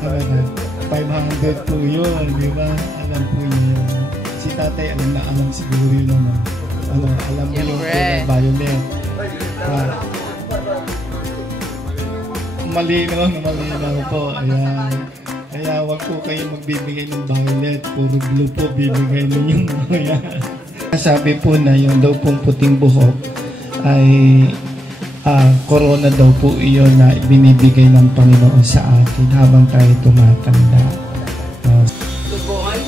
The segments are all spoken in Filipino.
Ano na, 500 po yun, di ba? Alam po niyo. Si tatay, alam siguro yun naman. Ano, alam mo yung violet. Malinaw po. Ayan. Kaya wag po kayo magbibigay ng violet. Puro blue po bibigay ninyo. Sabi po na yung daw pong puting buhok ay corona daw po iyon na binibigay ng Panginoon sa atin habang tayo tumatanda. Tugon,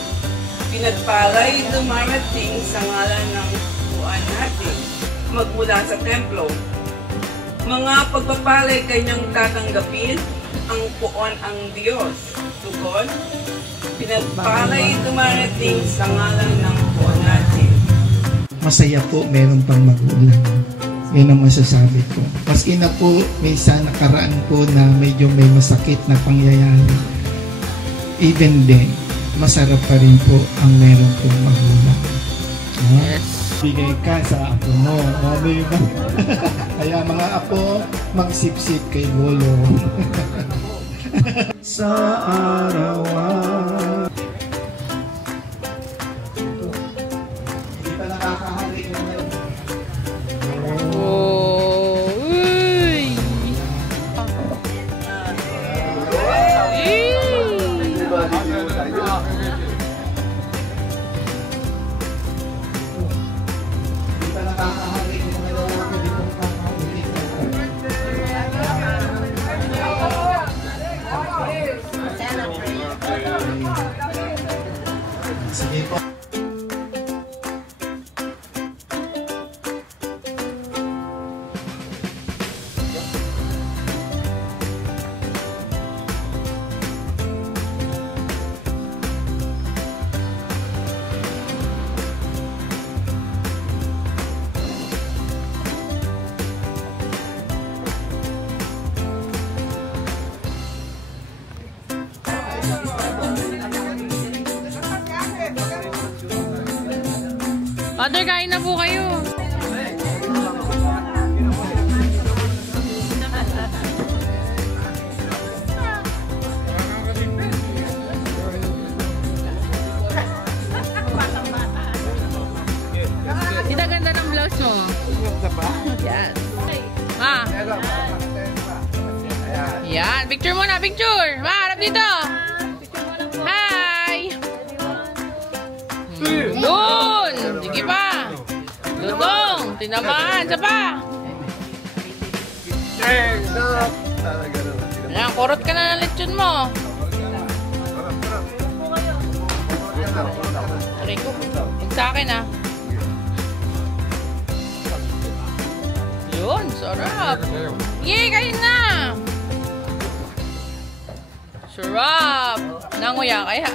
pinagpalay dumarating sa ngalan ng buwan natin magmula sa templo. Mga pagpapalay kanyang tatanggapin, ang puon ang Diyos. Tugon, pinagpalay dumarating sa ngalan ng buwan natin. Masaya po, meron pang magulang. Yan ang masasabi ko. Maski na po, minsan nakaraan po na medyo may masakit na pangyayari. Even then, masarap pa rin po ang meron pong magulang. Yes. Bigay ka sa apo mo. Diba? Kaya mga apo, magsipsip kay Bolo. Sa arawan. Hindi pa nakakahalik na ngayon. Sige po. Father, kain na po kayo. Tita, ganda ng blouse mo. Yes. Ma. Yan. Picture muna, picture. Ma, harap dito. Hi. Doon. Sige pa. Lutong. Tinamaan. Sa pa. Ayan, kurot ka na ng lechon mo. Aray ko. Huwag sa akin ah. Yun, sarap. Yay, kain na. Sarap. Nanguya kaya.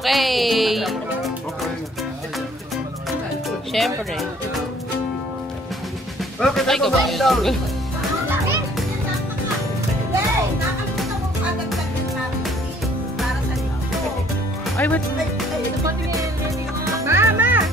Okay. Siyempre. Ay, ko ba yun? Ay, ba't? Mama!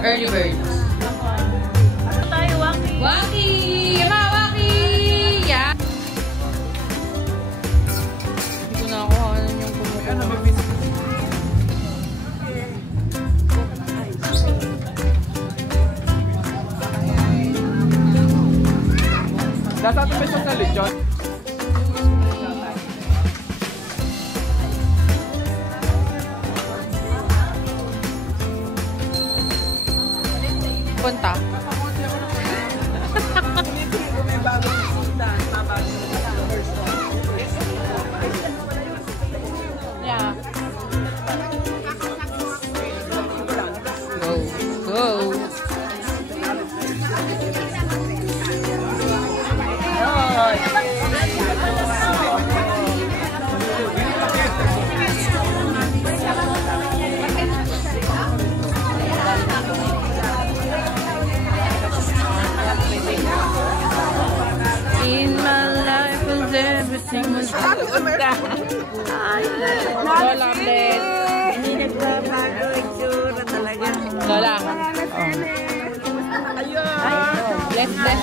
Early birds. Tayo, Waki. Waki! Ma, Waki! Yeah. Hindi ko nakuhanan yung kumukuha. Nasa ating peso sa lechon. Punta. Yeah. Go. Go.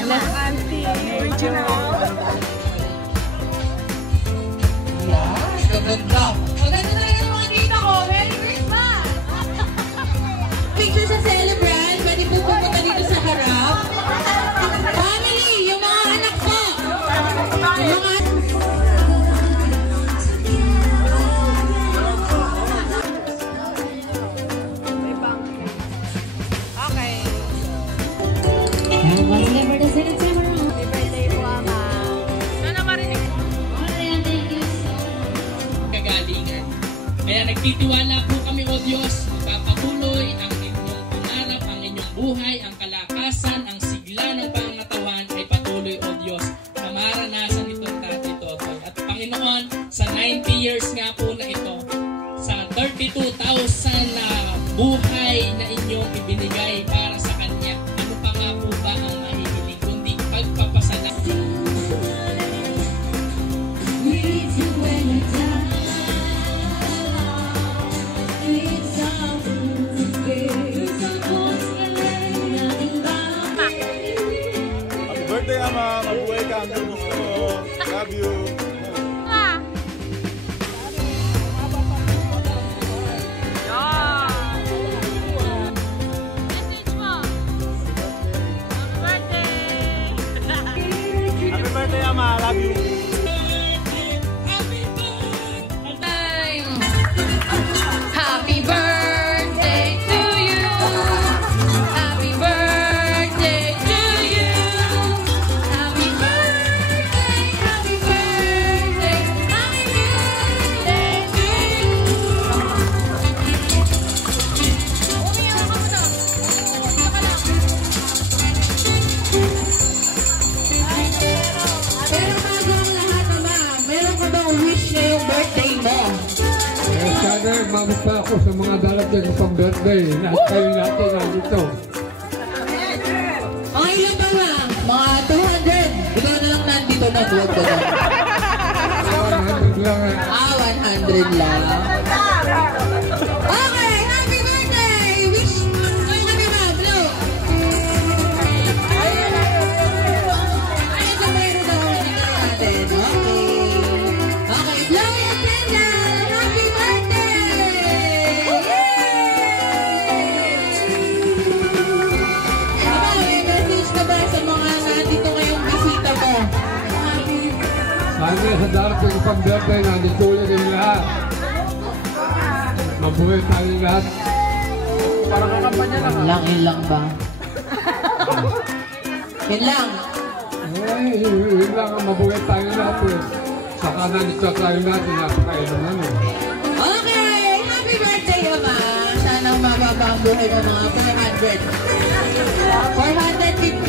Auntie. Maganda talaga ng mga tita ko. Merry Christmas! Picture sa celebrant. Pwede po pupunta dito sa harap. Family, yung mga anak po. Yung mga... What's never the same as ever. Happy birthday po, Ama. Sana marinig mo. Kagalingan. Kaya nagtitiwala po kami, O Diyos, magpapatuloy ang inyong pangarap, ang inyong buhay, ang kalakasan, ang sigla ng pangatawan ay patuloy, O Diyos, na maranasan itong Tatay Totoy. At Panginoon, sa 90 years nga po na ito, sa 32,000 na buhay na inyong ibinigay para sa Kanya, ano pa nga po ba ang mahihiling kundi pagpapasalamat? Happy birthday, Ama! Mabuhay ka hanggang gusto mo. Love you! Happy birthday, Ama! Love you! Happy birthday to you. Happy birthday to you. Happy birthday, happy birthday, happy birthday to you. Umiyak ka muna. Saka lang. Pero bago ang lahat, Ama, meron ka bang wish ngayong birthday mo? Sana umabot pa ako sa mga darating pang birthday. Lahat kayo natin nandito. Mga ilan ba, Ma? Mga 200. Ikaw na lang nandito na 200 lang. 100 lang eh. 100 lang. Okay, happy birthday! Wish kayo kami, Ma. Blow. Ay, sa meron na ako natin. Okay. Okay, blow your candle! Happy birthday! Aba, may message ka ba sa mga nandito ngayong bisita mo? Sana sa darating pang birthday nandito ulit kayo lahat. Mabuhay tayo lahat. Parang kakampanya lang. Yun lang ba? Yun lang. Yun lang ang mabuhay tayo lahat eh. Saka nandito tayo natin. Napakailan eh. Okay! Happy birthday, Ama! Sana mababa ang buhay mo mga 400. 450